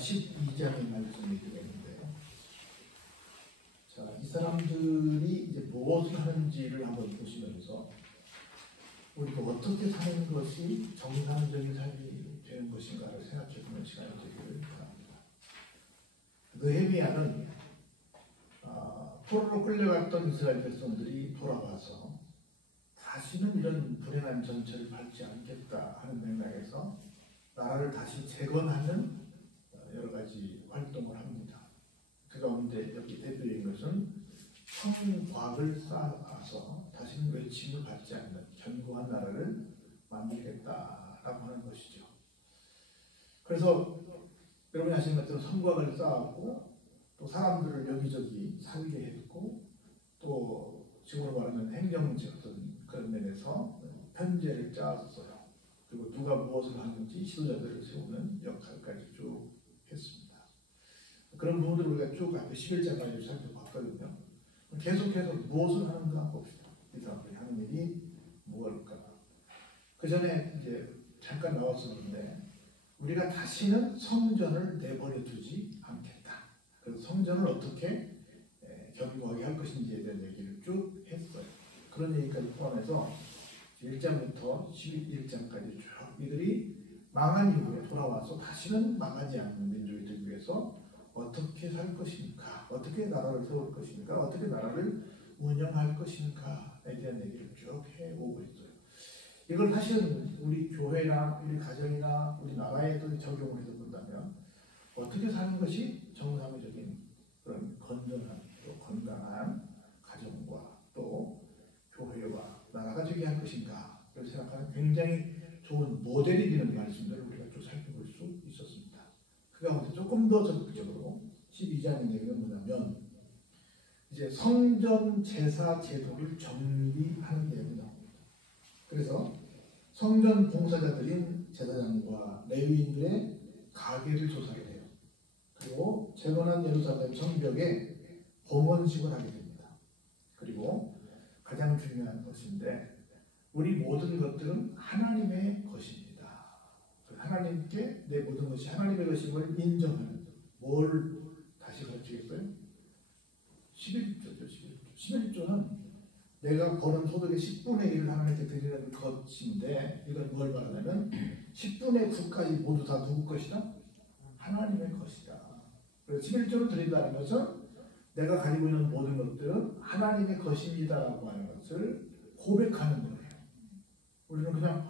12장의 말씀이 되겠는데요. 자, 이 사람들이 이제 무엇을 하는지를 한번 보시면서 우리가 어떻게 사는 것이 정상적인 삶이 되는 것인가를 생각해 보는 시간이 되기를 바랍니다. 느헤미야는 포로로 끌려갔던 이스라엘 백성들이 돌아와서 다시는 이런 불행한 전철을 밟지 않겠다 하는 맥락에서 나라를 다시 재건하는 여러 가지 활동을 합니다. 그 가운데 여기 대표인 것은 성곽을 쌓아서 다시는 외침을 받지 않는 견고한 나라를 만들겠다라고 하는 것이죠. 그래서 여러분이 아시는 것처럼 성곽을 쌓았고 또 사람들을 여기저기 살게 했고 또 지금으로 말하면 행정지 어떤 그런 면에서 편제를 짰어요. 그리고 누가 무엇을 하는지 지도자들을 세우는 역할까지 쭉 했습니다. 그런 부분들을 우리가 쭉 앞에 11장까지 살펴봤거든요. 계속해서 무엇을 하는가 봅시다. 이 사람들이 하는 일이 무엇일까. 그 전에 이제 잠깐 나왔었는데 우리가 다시는 성전을 내버려 두지 않겠다. 그래서 성전을 어떻게 견고하게 할 것인지에 대한 얘기를 쭉 했어요. 그런 얘기까지 포함해서 1장부터 11장까지 쭉 이들이 망한 이후에 돌아와서 다시는 망하지 않는 민족이 되기 위해서 어떻게 살 것인가, 어떻게 나라를 세울 것인가, 어떻게 나라를 운영할 것인가에 대한 얘기를 쭉 해오고 있어요. 이걸 사실은 우리 교회나 우리 가정이나 우리 나라에도 적용을 해서 본다면 어떻게 사는 것이 정상적인 그런 건전한 또 건강한 가정과 또 교회와 나라가 되게 할 것인가를 생각하는 굉장히 좋은 모델이 되는 말씀들을 우리가 좀 살펴볼 수 있었습니다. 그 가운데 조금 더 적극적으로 12장의 얘기는 뭐냐면 이제 성전 제사 제도를 정비하는 내용이 나옵니다. 그래서 성전 봉사자들인 제사장과 레위인들의 가계를 조사를 해요. 그리고 재건한 예루살렘 성벽에 봉헌식을 하게 됩니다. 그리고 가장 중요한 것인데 우리 모든 것들은 하나님의 것입니다. 하나님께 내 모든 것이 하나님의 것임을 인정하는 뭘 다시 가르치겠어요? 11조죠. 11조는 내가 버는 소득의 10분의 1을 하나님께 드리는 것인데 이건 뭘 말하냐면 10분의 9까지 모두 다 누구 것이다? 하나님의 것이다. 그래서 11조를 드린다는 것은 내가 가지고 있는 모든 것들은 하나님의 것입니다라고 하는 것을 고백하는 거예요. 우리는 그냥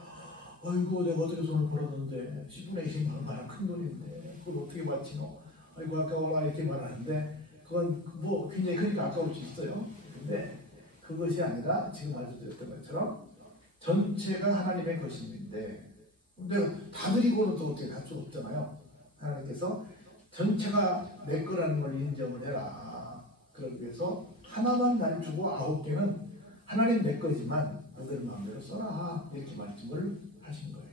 아이고 내가 어떻게 손을 벌었는데 10분의 1이 얼마나 큰 돈인데 그걸 어떻게 바치노? 아이고 아까워라 이렇게 말하는데 그건 뭐 굉장히 그러니까 아까울 수 있어요. 근데 그것이 아니라 지금 말씀드렸던 것처럼 전체가 하나님의 것인데 근데 다 드리고는 또 어떻게 할 수 없잖아요. 하나님께서 전체가 내 거라는 걸 인정을 해라. 그러기 위해서 하나만 날 주고 9개는 하나님 내 거지만 너들 마음대로 써라. 이렇게 말씀을 하신 거예요.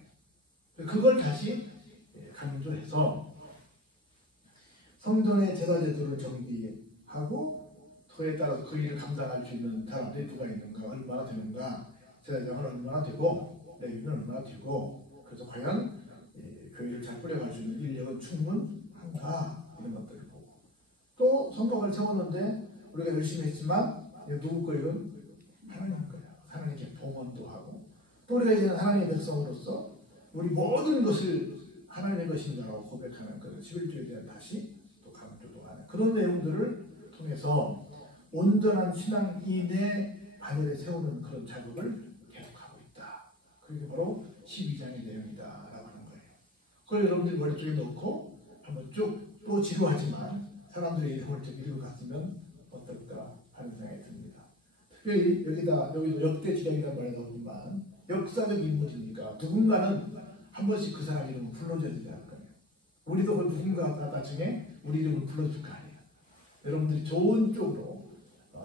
그걸 다시 강조해서 성전의 제사 제도를 정비하고 그에 따라서 그 일을 감당할 수 있는 사람들이 누가 있는가, 얼마나 되는가, 제사장은 얼마나 되고 레위는 얼마나 되고 그래서 과연 교회를 잘 꾸려갈 수 있는 인력은 충분한가 이런 것들을 보고 또 성경을 세웠는데 우리가 열심히 했지만 누구 거일은 하나님 거예요. 하나님께 봉헌도 하고 또 우리가 이제 하나님의 백성으로서 우리 모든 것을 하나님의 것인가라고 고백하는 그런 11조에 대한 다시 또 강조도 하는 그런 내용들을 통해서 온전한 신앙인의 바늘에 세우는 그런 작업을 계속하고 있다. 그게 바로 12장의 내용이다라고 하는 거예요. 그걸 여러분들이 머릿속에 넣고 한번 쭉 또 지루하지만 사람들의 이름을 좀 읽어갔으면 어떨까 하는 생각이 듭니다. 특별히 여기도 역대 지략이라는 말이 나오지만 역사적 인물이니까 누군가는 한 번씩 그 사람 이름을 불러줘야 되지 않을까요? 우리도 그 누군가가 나중에 우리 이름을 불러줄 거 아니에요. 여러분들이 좋은 쪽으로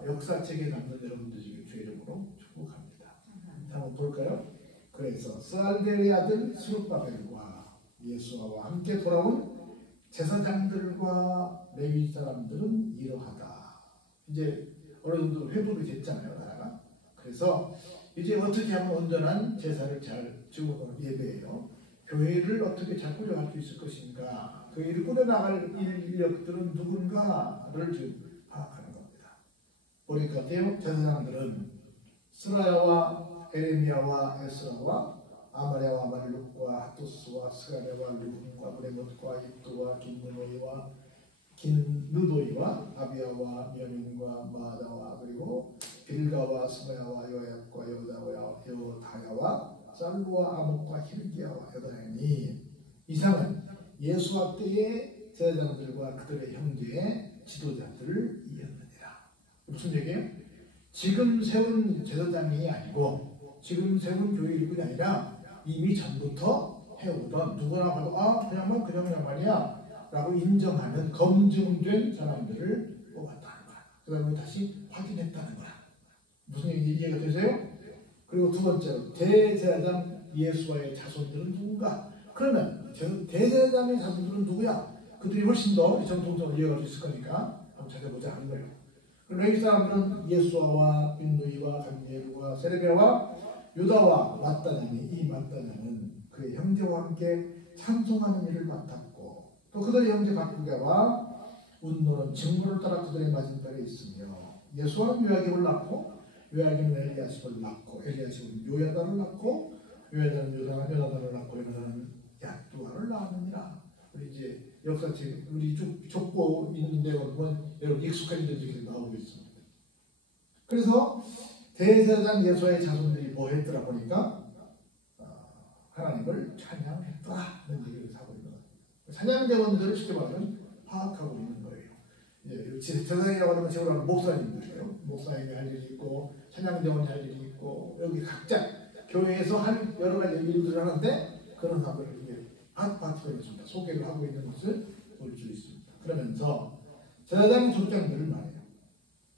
역사책에 남는 여러분들 중에 주의 이름으로 축복합니다. 한번 볼까요? 그래서 스알델의 아들 스룹바벨과 예수아와 함께 돌아온 제사장들과 레위 사람들은 이러하다. 이제 어느 정도 회복이 됐잖아요, 나라가. 그래서 이제 어떻게 하면 온전한 제사를 잘 지고가는 예배예요. 교회를 어떻게 잘 꾸려갈 수 있을 것인가, 교회를 꾸려나갈 인력들은 누군가를 지금 파악하는 겁니다. 보니까 제사장들은 스라야와 에레미야와 에스라와 아마랴와 말룩과 하토스와 스가랴와 르훔과 브레못과 입도와 긴느도이와 아비야와 미야민과 마다와 그리고 빌가와 스마야와 요약과 여다야와 살루와 아목과 힐기야와 여다야니, 이상은 예수와 때의 제사장들과 그들의 형제의 지도자들을 이었느니라. 무슨 얘기예요? 지금 세운 제사장이 아니고 지금 세운 교회 일꾼이 아니라 이미 전부터 해오던, 누구나 봐도 그냥 말이야 라고 인정하는 검증된 사람들을 뽑았다는 거야. 그 다음에 다시 확인했다는 거야. 무슨 얘기인지 이해가 되세요? 그리고 두 번째로 대제사장 예수와의 자손들은 누군가? 그러면 대제사장의 자손들은 누구야? 그들이 훨씬 더 정통성을 이어갈 수 있을 거니까 한번 찾아보자 하는 거예요. 레위 사람들은 예수아와 빈누이와 감미엘과 세레베와 유다와 마따냐니, 이 마따냐는 그의 형제와 함께 찬송하는 일을 맡았고, 또 그들의 형제 바꾸게와 운노는 증거를 따라 그들의 맞은편에 있으며, 예수아는 요야김을 낳고 요야김은 엘리야십을 낳고 엘리야십은 요야다를 낳고 요야다는 요나단을 낳고 요나단은 야뚜아를 낳았느니라. 우리 이제 역사책 우리 쭉 적고 있는 내용을 보면 여러분 익숙한 데들이 나오고 있습니다. 그래서 대제사장 예수의 자손들이 뭐 했더라 보니까 하나님을 찬양했더라는 얘기를 하고 있는 거예요. 찬양대원들을 쉽게 말하면 파악하고 있는 거예요. 제사장이라고 하면 제가 목사님들이에요. 목사님이 할 일이 있고 찬양대원이 할 일이 있고, 여기 각자 교회에서 한 여러 가지 일들을 하는데 그런 사람들을 이게 각 파트가 있습니다. 소개를 하고 있는 것을 볼 수 있습니다. 그러면서 제사장 족장들을 말해요.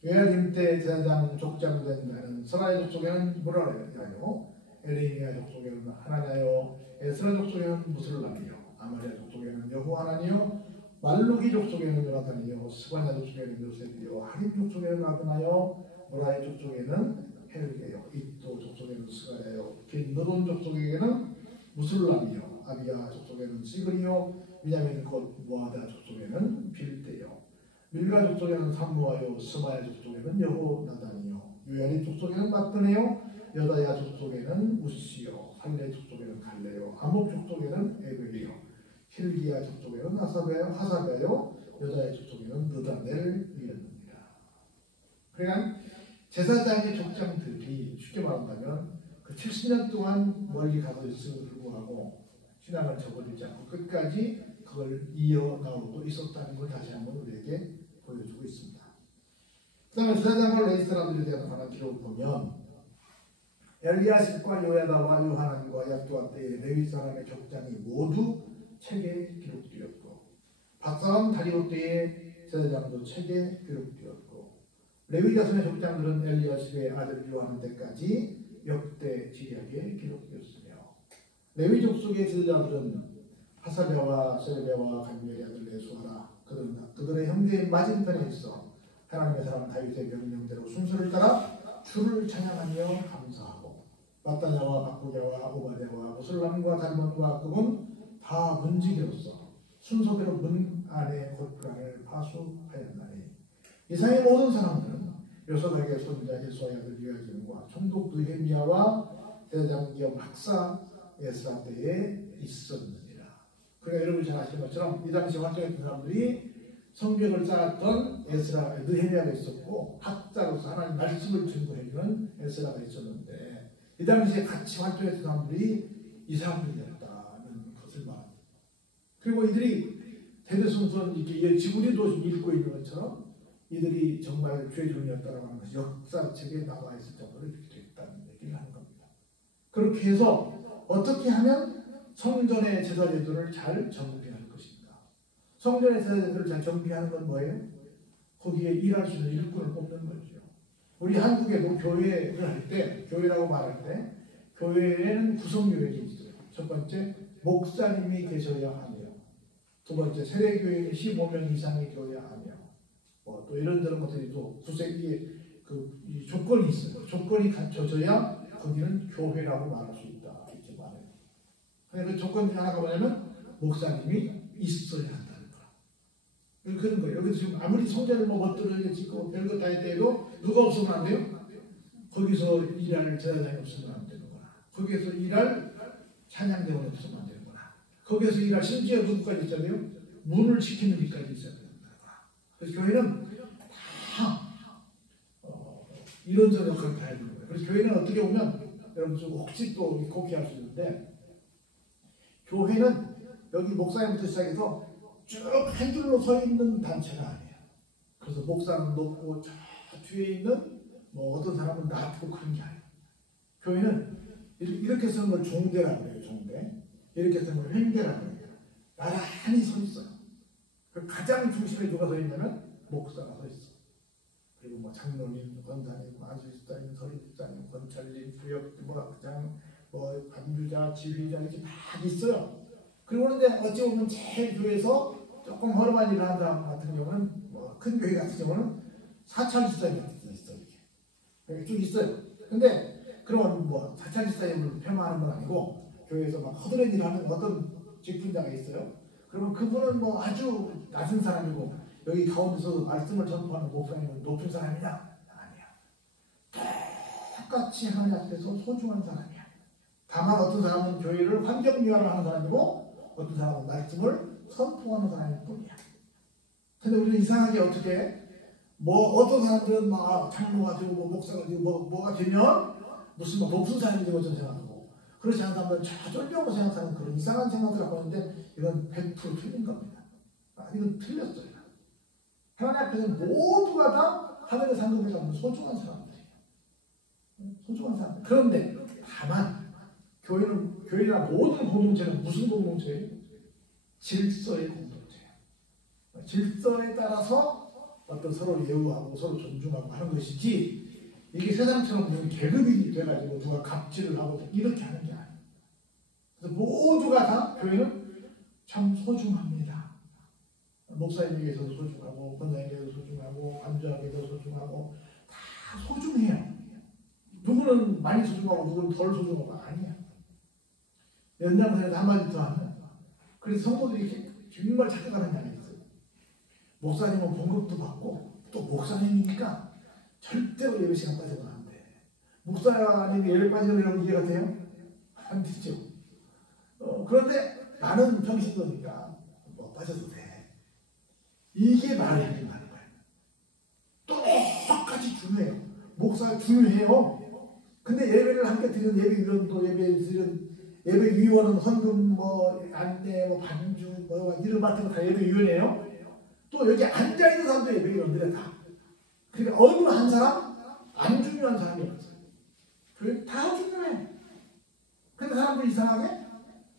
요야김 때 제사장 족장된 스라야 족속에는 뭐라 그래요? 에레미야 족속에는 하나냐요, 에스라 족속에는 무슬람이요, 아마랴 족속에는 여호하나니요, 말루기 족속에는 요나단이요, 스바냐 족속에는 요셉이요, 하림 족속에는 아드나요, 모라이 족속에는 헬게요, 입도 족속에는 스가랴요, 긴느돈 족속에는 무슬람이요, 아비야 족속에는 시그니요, 미냐민 곧 모아다 족속에는 빌대요, 밀가 족속에는 삼무아요, 스마야 족속에는 여호나단이요, 요야리 족속에는 마뜨네요, 여다야 족속에는 우시요, 살레 족속에는 갈레요, 아목 족속에는 에벨이요, 힐기야 족속에는 하사베요, 여다야 족속에는 느다넬을 이었느니라. 그러니까 제사장의 족장들이 쉽게 말한다면 그 70년 동안 멀리 가서 있음에도 불구하고 신앙을 저버리지 않고 끝까지 그걸 이어나오고 있었다는 걸 다시 한번 우리에게 보여주고 있습니다. 그 다음에 제사장과 레위 사람들에 대한 관한 기록을 보면 엘리야십과 요야다와 요하난과 야뚜아 때의 레위 사람의 족장이 모두 책에 기록되었고, 박사왕 다리오 때의 제사장도 책에 기록되었고, 레위 자손의 족장들은 엘리야십의 아들 요하난 때까지 역대 지략에 기록되었으며, 레위 족속의 제사장들은 하사랴와 세레베와 감미엘의 아들 에수아라. 그들의 형제인 맞은편에 있어 하나님의 사람 다윗의 명령대로 순서를 따라 주를 찬양하며 감사하고, 마따냐와 박부랴와 오바댜와 무슬람과 달몬과 악급은 다 문지기로서 순서대로 문 안에 겉불안을 파수하였나니, 이상의 모든 사람들은 요사닥의 손자 예수아의 아들 요야김과 총독 느헤미야와 대장 기업 박사 에스라 때에 있었느니라. 그러니까 여러분이 잘 아시는 것처럼 이 당시 활동했던 사람들이 성경을 쌓았던 에스라, 느헤미야가 있었고, 학자로서 하나님 말씀을 증거해주는 에스라가 있었는데, 이 당시에 같이 활동했던 사람들이 이 사람들이었다는 것을 말합니다. 그리고 이들이 대대손손 이렇게 지구리도 읽고 있는 것처럼 이들이 정말 주의 종이었다라고 하는 것이 역사책에 나와 있을 정도로 이렇게 됐다는 얘기를 하는 겁니다. 그렇게 해서 어떻게 하면 성전의 제사 제도를 잘 정비할 것인가? 성전의 제사 제도를 잘 정비하는 건 뭐예요? 거기에 일할 수 있는 일꾼을 뽑는 거죠. 우리 한국에도 교회를 할 때, 교회라고 말할 때, 교회에는 구성요일이 있어요. 첫 번째, 목사님이 계셔야 하며, 두 번째, 세례교회는 15명 이상이 되어야 하며, 또 이런저런 것들이 또 구색이 이 조건이 있어요. 조건이 갖춰져야 거기는 교회라고 말할 수 있다. 이렇게 말해요. 근데 그 조건 중에 하나가 뭐냐면 목사님이 있어야 한다는 거야. 그런 거예요. 여기서 지금 아무리 성전을 뭐 멋들어게 짓고 별거 다 했대도 누가 없으면 안 돼요? 거기서 일할 제사장이 없으면 안 되는 거야. 거기에서 일할 찬양대원이 없으면 안 되는 거야. 거기에서 일할 심지어 누구까지 있어야 돼요? 문을 지키는 일까지 있어야 되는 거야. 그래서 교회는 다 이런저런 역할을 다 해야 되는 거예요. 그래서 교회는 어떻게 보면 여러분 좀 혹시 또 곡해할 수 있는데 교회는 여기 목사님부터 시작해서 쭉 한 줄로 서 있는 단체가 아니에요. 그래서 목사는 높고 저 뒤에 있는 뭐 어떤 사람은 낮고 그런 게 아니에요. 교회는 이렇게 쓰는 걸 종대라고 해요. 종대. 이렇게 쓰는 걸 횡대라고 해요. 나란히 서 있어요. 그 가장 중심에 누가 서 있냐면 목사가 서 있어. 그리고 뭐 장로님, 권사님, 안수집사님, 서리집사님, 권찰님, 부역장, 뭐 관주자, 지휘자 이렇게 막 있어요. 그리고 그런데 어찌 보면 제일 교회에서 조금 허름한 일을 하는 사람 같은 경우는 뭐 큰 교회 같은 경우는 사찰집사님 같은 게 있어 이렇게 쭉 있어요. 근데 그런 뭐 사찰집사님을 폄하하는 건 아니고 교회에서 막 허드렛 일을 하는 어떤 직분자가 있어요. 그러면 그분은 뭐 아주 낮은 사람이고 여기 가운데서 말씀을 전파하는 목사님은 높은 사람이냐? 아니야. 똑같이 하나님 앞에서 소중한 사람이야. 다만 어떤 사람은 교회를 환경유화를 하는 사람이고 어떤 사람은 말씀을 선포하는 사람일 뿐이야. 근데 우리는 이상하게 어떻게 뭐 어떤 사람들은 막 장로가 되고 뭐 목사가 되고 뭐가 되면 무슨 뭐 높은 사람이 되고 좀 생각하고 그렇지 않은 사람들은 저 쫄려고 생각하는 그런 이상한 생각을 갖고 있는데 이건 100% 틀린 겁니다. 이건 틀렸어요. 하나님 앞에서는 모두가 다 하늘의 상급을 잡는 소중한 사람들이에요. 소중한 사람들. 그런데 다만 교회나 모든 공동체는 무슨 공동체예요? 질서의 공동체예요. 질서에 따라서 어떤 서로 예우하고 서로 존중하고 하는 것이지 이게 세상처럼 무슨 계급이 돼가지고 누가 갑질을 하고 이렇게 하는 게 아니에요. 그래서 모두가 다 교회는 참 소중합니다. 목사님에게도 소중하고 권사님에게도 소중하고 관주에게도 소중하고 다 소중해요. 누구는 많이 소중하고 누구는 덜 소중하고 아니야. 연장선에서 한마디 더 하면 그래서 성도들이 정말 착각하는 게 있어요. 목사님은 봉급도 받고 또 목사님이니까 절대로 예배 시간 빠져서는 안 돼. 목사님이 예배 빠지면 여러분 이해가 돼요? 안 되죠. 그런데 나는 평신도니까 뭐 빠져도 돼. 이게 말이 아닌 거예요. 똑같이 중요해요. 목사가 중요해요. 근데 예배를 함께 드리는 예배위원도 예배위원은 헌금 뭐 안내 뭐 반주 뭐 이름 같은 거 다 예배위원이에요. 또 여기 앉아있는 사람도 예배위원들이야 다. 그러니까 어느 한 사람 안 중요한 사람이 없어요. 그게 다 중요해. 근데 사람들이 이상하게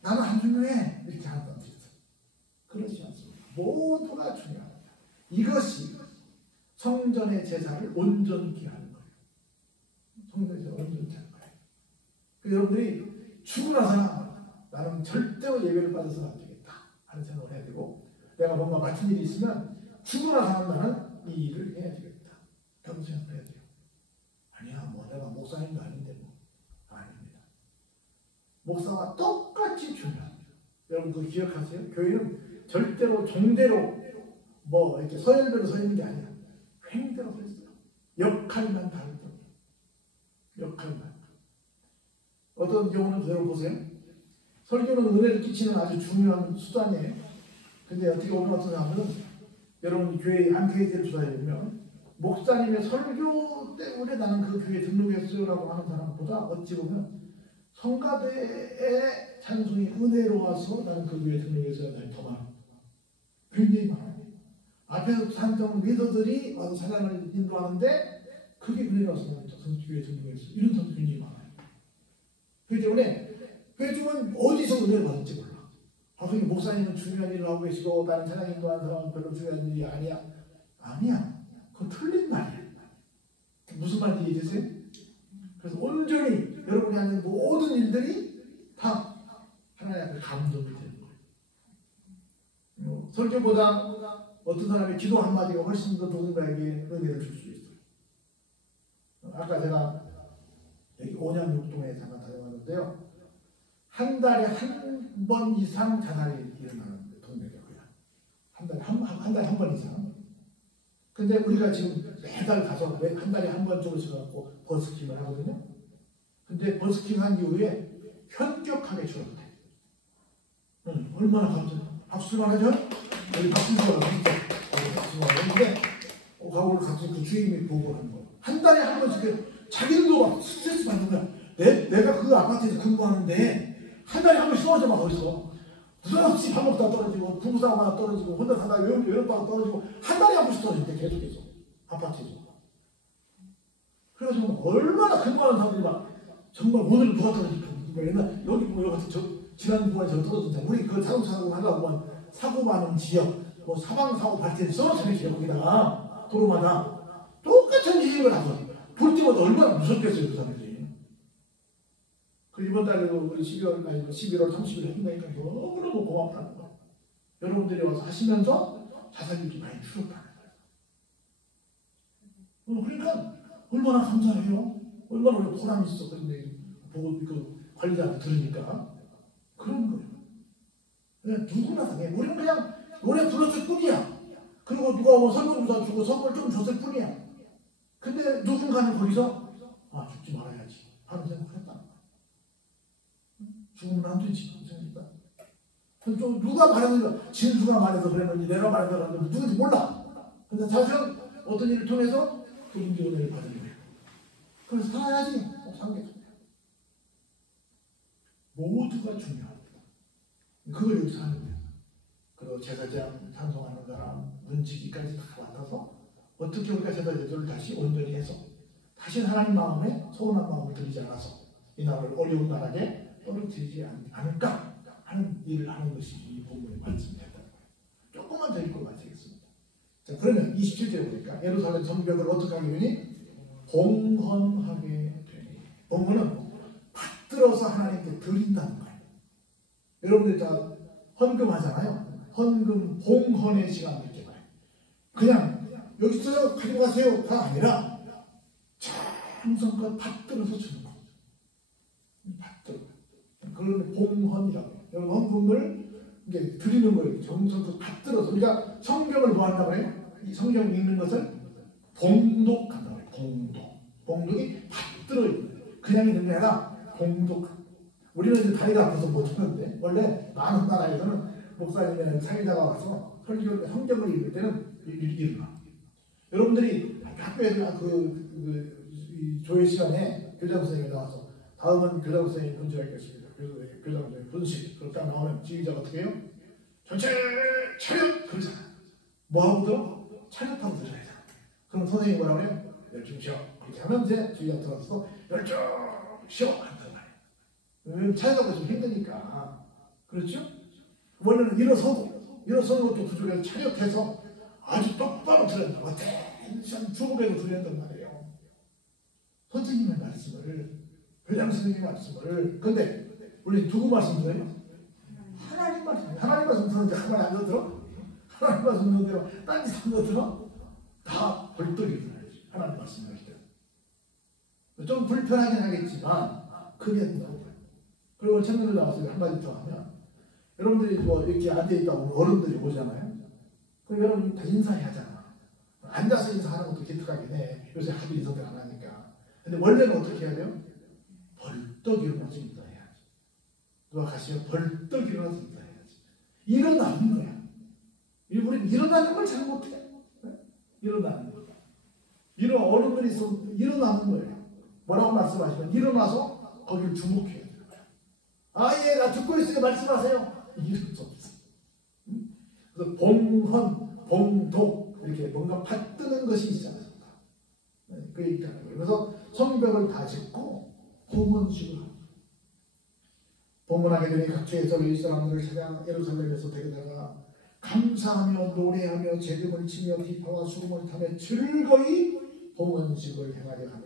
나는 안 중요해 이렇게 하는 사람들이 있어요. 그렇지 않습니다. 모두가 중요합니다. 이것이 성전의 제사를 온전케 하는 거예요. 성전의 제사를 온전케 하는 거예요. 여러분들이 죽고 나서는 나는 절대로 예배를 받아서는 안 되겠다 하는 생각을 해야 되고 내가 뭔가 맡은 일이 있으면 죽고 나서는 나는 이 일을 해야 되겠다 라고 생각해야 돼요. 아니야 뭐 내가 목사님도 아닌데 뭐 아닙니다. 목사와 똑같이 중요합니다. 여러분 그거 기억하세요? 교회는 절대로 종대로 뭐 이렇게 서열대로 서 있는 게 아니라 횡대로 서 있어요. 역할만 다른 뿐이에요. 역할만. 어떤 경우는 여러분 보세요. 설교는 은혜를 끼치는 아주 중요한 수단이에요. 근데 어떻게 보면 어떤 사람들은 여러분 교회 안케이트를 조사해보면 목사님의 설교 때문에 나는 그 교회에 등록했어요라고 하는 사람보다 어찌 보면 성가대의 찬송이 은혜로워서 나는 그 교회에 등록했어요. 나는 더 많아. 굉장히 많아요. 앞에서 산정 리더들이 와서 사랑을 인도하는데 그게 은혜로워서 나는 그 교회에 등록했어요. 이런 사람도 굉장히 많아요. 그렇기 때문에 회중은 어디서 은혜를 받을지 몰라. 그러니까 목사님은 중요한 일을 하고 계시고 다른 찬양 인도하는 사람은 별로 중요한 일이 아니야. 아니야. 그건 틀린 말이야. 무슨 말인지 이해되세요? 그래서 온전히 여러분이 하는 모든 일들이 다 하나님 앞에 감동이 되는 거예요. 설교보다 어떤 사람의 기도 한마디가 훨씬 더 누군가에게 은혜를 줄 수 있어요. 아까 제가 여기 온양육동에 잠깐 다녀왔는데요. 한 달에 한 번 이상 자살이 일어나는 동네고요. 한 달에 한 번 이상. 근데 우리가 지금 매달 가서 한 달에 한 번 조금씩 갖고 버스킹을 하거든요. 근데 버스킹 한 이후에 현격하게 줄었대. 얼마나 박수만 하죠? 여기 박수만 하죠. 박수만 하죠. 근데 가오를 같은 그 주임이 보고하는 거. 한 달에 한 번씩 자기들도 막 스트레스 받는 거야. 내가 그 아파트에서 근무하는데 한 달에 한 번씩 떨어져 막 어디서 무서웠지. 밥 먹다 떨어지고 부부싸움 하나 떨어지고 혼자 살다가 외롭다가 떨어지고 한 달에 한 번씩 떨어진대. 계속해서 아파트에서. 그래가지고 얼마나 근무하는 사람들이 막 정말 오늘 누가 떨어질까 옛날 여기 뭐 여기 지난번에 저 떨어진다. 우리 그 자동차 사고 하다 보면 사고 많은 지역 뭐 사망사고 발생 썰어지는 거기다가 도로마다 똑같은 일을 하고 볼 때마다 얼마나 무섭겠어요 그 사람들이. 그 이번 달에도 우리 11월 30일에 한다니까 너무너무 고맙다는 거예요. 여러분들이 와서 하시면서 자살률이 많이 줄었다는 거예요. 그러니까 얼마나 감사해요. 얼마나 우리가 보람이 있어. 그런데 보고 그 관리자한테 들으니까 그런 거예요. 그냥 누구나 당해. 우리는 그냥 노래 불렀을 뿐이야. 그리고 누가 뭐 선물도 주고 선물 좀 줬을 뿐이야. 근데 누군가는 거기서 죽지 말아야지 하는 생각을 했다. 죽으면 안 되지. 또 누가 말하는가 진수가 말해서 그랬는지 내가 말해서 그랬는지 누군지 몰라. 근데 사실은 어떤 일을 통해서 그분께 은혜를 받는 거예요. 그래서 살아야지. 사는 게 모두가 중요합니다. 그걸 여기서 하는 거예요. 그리고 제사장 찬송하는 사람 문지기까지 다 맡아서 어떻게 우리가 제사제도를 다시 온전히 해서 다시 하나님 마음에 서운한 마음을 들이지 않아서 이 나라를 어려운 나라에 떨어뜨리지 않을까 하는 일을 하는 것이 이 본문의 말씀이었다는 거예요. 조금만 더 읽고 마치겠습니다. 자, 그러면 27절에 보니까 예루살렘 성벽을 어떻게 하게 되니? 봉헌하게 되니. 봉헌은 받들어서 하나님께 드린다는 거예요. 여러분들 다 헌금하잖아요. 헌금 봉헌의 시간 이렇게 봐요. 그냥 여기 있어요 가지고 가세요가 아니라 정성껏 받들어서 주는 거예요. 받들어. 그걸 봉헌이라고 해요. 여러분 헌금을 이제 드리는 거예요. 정성껏 받들어서. 우리가 성경을 뭐 한다고 해요? 이 성경 읽는 것을 봉독한다고 해요. 봉독이 받들어 있는 거예요. 그냥 있는 게 아니라 봉독. 우리는 이제 다리가 아파서 못 하는데 원래 많은 나라에서는 목사님이나 사회자가 와서 설교를 성경을 읽을 때는 일어나. 여러분들이 학교에서 조회 시간에 교장 선생님이 나와서 다음은 교장 선생님 분주하겠습니다. 교장 선생님 분식 그렇게 나오면 지휘자가 어떻게 해요? 전체 차렷! 그러잖아. 뭐하고 들어? 차렷하고 들어야 돼. 그럼 선생님이 뭐라고 해요? 열중 쉬어. 그렇게 하면 이제 지휘자 들어가서 열중 쉬어! 한단 말이에요. 차렷하고 좀 힘드니까. 그렇죠? 원래는 일어서는 것도 부족해서 차렷해서 아주 똑바로 들어야 된다. 텐션 주목해서 들어야 된단 말이에요. 선생님의 말씀을, 교장 선생님의 말씀을. 근데 우리 누구 말씀 들어요? 하나님 말씀. 하나님 말씀 들었는데 가만히 안 들어? 하나님 말씀 듣는데 딴 짓 안 들어? 다 벌떡 일어나야지. 하나님 말씀 할 때. 좀 불편하긴 하겠지만 그게 된다고 봐요. 그리고 청년들 나와서 한마디 더 하면 여러분들이 뭐 이렇게 앉아있다 보면 어른들이 오잖아요. 그럼 여러분 다 인사해야 하잖아. 앉아서 인사하는 것도 기특하긴 해. 요새 하도 인사들 안 하니까. 근데 원래는 어떻게 해야 돼요? 벌떡 일어나서 인사해야지. 누가 가시면 벌떡 일어나서 인사해야지. 일어나는 거야. 우리는 일어나는 걸 잘 못해. 네? 일어나는 거. 어른들이 있으면 일어나는 거예요. 뭐라고 말씀하시면 일어나서 거기를 주목해야 돼요. 예, 나 듣고 있으니까 말씀하세요. 이럴 수 없어. 그래서 봉헌, 봉독 이렇게 뭔가 받드는 것이 있지 않습니다. 그 얘기하는 거예요. 그래서 성벽을 다 짓고 봉헌식을 합니다. 봉헌하게 되니 각지에서 이 사람들을 찾아 예루살렘에서 데려다가 감사하며 노래하며 재금을 치며 비파와 수금을 타며 즐거이 봉헌식을 행하려 하며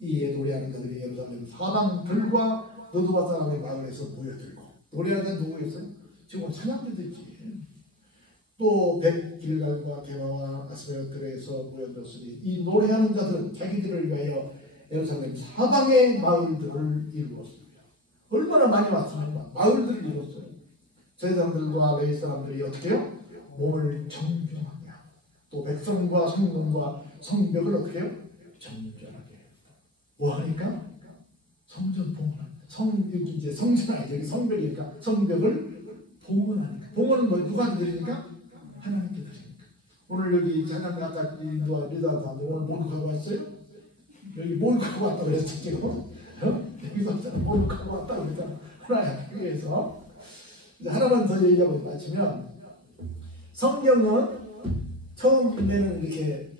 이에 노래하는 그들이 예루살렘 사방들과 너두바 사람의 마을에서 모여들고 노래하는 누구겠어요? 지금 찬양들도 있지. 또 백길갈과 게바와 아스베어들에서 모여들었으니 이 노래하는 자들은 자기들을 위하여 예루살렘 사방의 마을들을 이루었습니다. 얼마나 많이 왔으면 마을들을 이뤘어요. 저 사람들과 레위 사람들이 어떻게 해요? 몸을 정결하게 하고 또 백성과 성문과 성벽을 어떻게 해요? 정결하게 해요. 뭐 하니까? 성전 봉헌합니다. 이제 성전 아니죠. 여기 성벽이니까 성벽을 봉헌하니까. 봉헌은 뭐 누가 드리니까? 하나님께 드리니까. 오늘 여기 잠깐 아까 인도와 리더한테 오늘 목욕하고 왔어요? 여기 목욕하고 왔다고 그랬죠 지금? 여기서 목욕하고 왔다고 그랬잖아. 하나님 교회에서. 하나만 더 얘기하고 마치면 성경은 처음에는 이렇게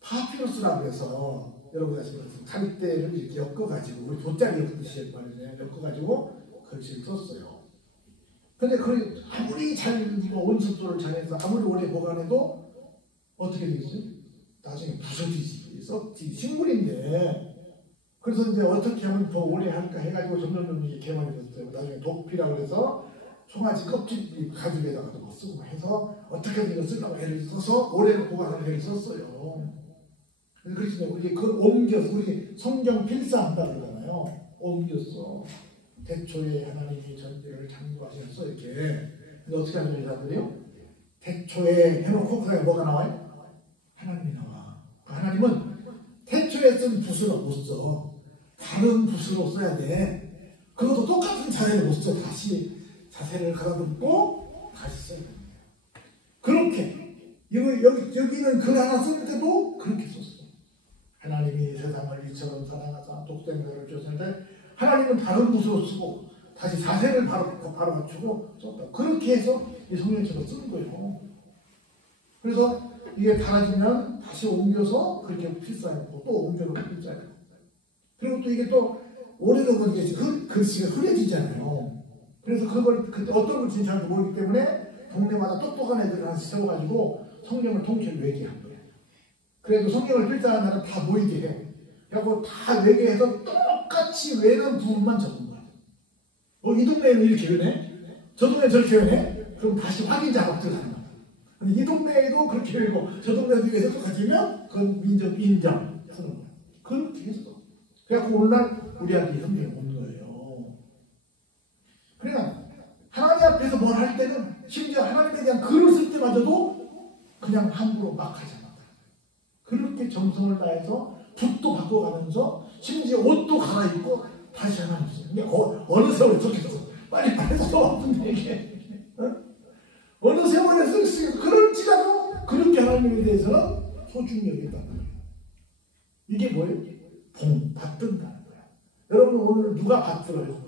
파피루스라고 해서 여러분 아시면 갈대를 이렇게 엮어가지고 우리 돗자리 엮듯이 말이에요. 엮어가지고 글씨를 썼어요. 근데 그 아무리 잘 온습도를 잘해서 아무리 오래 보관해도 어떻게 되겠어요? 나중에 부서지지. 썩지. 식물인데 그래서 이제 어떻게 하면 더 오래 할까 해가지고 점점 이게 개발이 됐어요. 나중에 도피라고 해서 송아지 껍질 가죽에다가 쓰고 해서 어떻게든 이거 쓰려고 애를 써서 오래 보관하는 애를 썼어요. 그래서 우리 그걸 옮겨서 우리 성경 필사한다고 그러잖아요. 옮겼어. 태초에 하나님이 전지를 창조하셨어 이렇게. 근데 어떻게 하는 사람들이요? 태초에 해놓고 그게 뭐가 나와요? 하나님이 나와. 하나님은 태초에 쓴 붓으로 못 써. 다른 붓으로 써야 돼. 그것도 똑같은 자세를 못 써. 다시 자세를 가다듬고 다시 써야 됩니다. 그렇게 여기는 글 하나 쓸 때도 그렇게 썼어. 하나님이 세상을 이처럼 사랑하사 독생자를 주셨는데 하나님은 다른 붓으로 쓰고 다시 자세를 바로 갖추고 썼다. 그렇게 해서 이 성경책을 쓰는 거예요. 그래서 이게 달아지면 다시 옮겨서 그렇게 필사했고 또 옮겨서 필사했고 그리고 또 이게 또 오래되면 이게 글씨가 흐려지잖아요. 그래서 그걸 그때 어떤 글씨인지 잘 모르기 때문에 동네마다 똑똑한 애들 하나씩 세워가지고 성경을 통째로 외계한 거예요. 그래도 성경을 필사하는 날은 다 모이게 해. 그래서 다 외계해서 똑같이 외는 부분만 적은 거예요. 이 동네에는 이렇게 외네? 저 동네는 저렇게 외네? 그럼 다시 확인 작업 들어가는 거예요. 이 동네에도 그렇게 외고 저 동네에도 외서 똑같이 면 그건 민족 인정 하는 거예요. 그렇게 했어. 그래서 오늘날 우리한테 성경이 온 거예요. 그러니까 하나님 앞에서 뭘 할 때는 심지어 하나님에 대한 글을 쓸 때마저도 그냥 함부로 막 하지 않아. 그렇게 정성을 다해서 붓도 바꿔가면서 심지어 옷도 갈아입고 다시 하나님 써요. 근데 어느 세월에 썼겠어. 빨리 써봤는데 이게 어느 세월에 쓸 그럴지라도 그렇게 하나님에 대해서는 소중히 여긴다는 거예요. 이게 뭐예요? 받든다는 거예요. 여러분 오늘 누가 받들어요?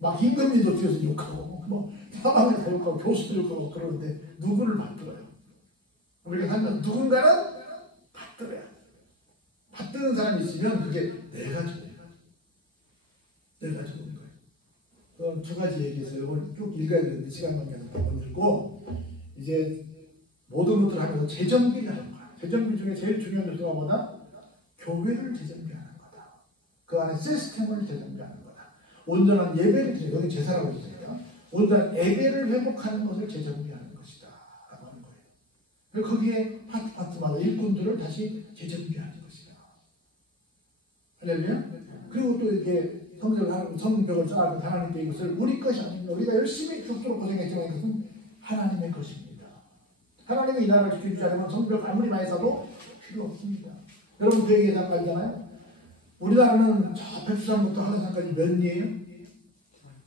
막 임금님도 뒤에서 욕하고 뭐 사방에서 욕하고 교수도 욕하고 그러는데 누구를 받들어요? 우리가 하면 누군가는 받들어야 돼. 받드는 사람이 있으면 그게 내가 좋은 거예요. 내가 좋은 거예요. 그럼 두 가지 얘기해서 오늘 쭉 읽어야 되는데 시간만 계속 못 읽고 이제 모든 것들을 하면서 재정비를 하는 거야. 재정비 중에 제일 중요한 요소가 뭐다? 교회를 재정비하는 거다. 그 안에 시스템을 재정비하는 거다. 온전한 예배를 여기 제사라고 했으니까 온전한 예배를 회복하는 것을 재정비하는 것이다 라고 하는 거예요. 거기에 파트마다 일꾼들을 다시 재정비하는 것이다. 할렐루야. 그리고 또 이렇게 성벽을 쌓아둔 하나님께 이것을 우리 것이 아닙니다. 우리가 열심히 죽도록 고생했지만 이것은 하나님의 것입니다. 하나님의 이 나라를 지키지 않으면 성벽 아무리 많이 쌓아도 필요 없습니다. 여러분 그 얘기 잠깐 있잖아요. 우리나라는 저 백두산부터 한라산까지 몇 리예요?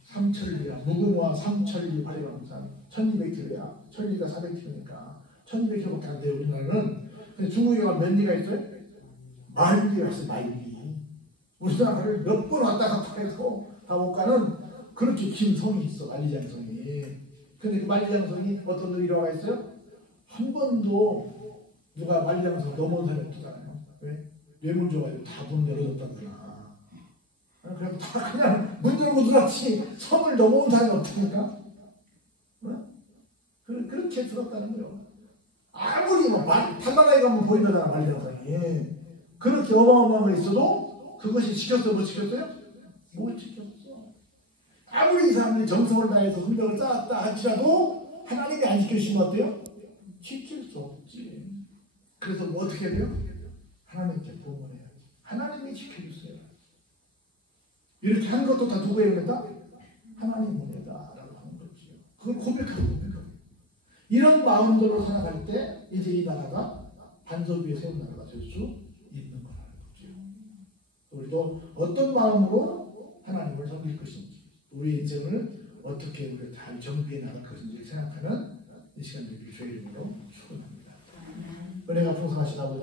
3,000리야. 무궁화 3,000리 화려한산 1,200km야. 1,000리가 400km니까 1,200km밖에 안 돼요. 우리나라는. 근데 중국에가 몇 리가 있어요? 마일리가 있어요. 마일리. 우리나라를 몇 번 왔다 갔다 해서 다 못 가는 그렇게 긴 성이 있어. 만리장성이. 근데 그 만리장성이 어떤 놈이 일어나 있어요? 한 번도 누가 만리장성 넘어온 사람이 없잖아요. 왜? 뇌물 줘가지고 다 문 열어줬다거나. 그래서 다 그냥 문 열고 들어왔지 성을 넘어온 사람이 없으니까. 그렇게 들었다는 거예요. 아무리 탈바라기 가면 보이잖아 만리장성이. 그렇게 어마어마한 거 있어도 그것이 지켰어요? 못 지켰어요? 못 지켰어. 아무리 이 사람들이 정성을 다해서 성벽을 쌓았다 할지라도 하나님이 안 지켜주시면 어때요? 지킬 수 없지. 그래서 뭐 어떻게 해야 돼요? 하나님께 부응해야지. 하나님이 지켜주세요. 이렇게 한 것도 다 누구의 은혜다? 하나님 은혜다라고 하는 거죠. 그걸 고백하고 이런 마음대로 살아갈 때 이제 이 나라가 반석 위에 세운 나라가 될 수 있는 거라는 거죠. 우리도 어떤 마음으로 하나님을 섬길 것인지, 우리 인생을 어떻게 우리가 잘 정비해 나갈 것인지 생각하는 이 시간 되길 주의 이름으로 축원합니다. 은혜가 풍성하신 아버지.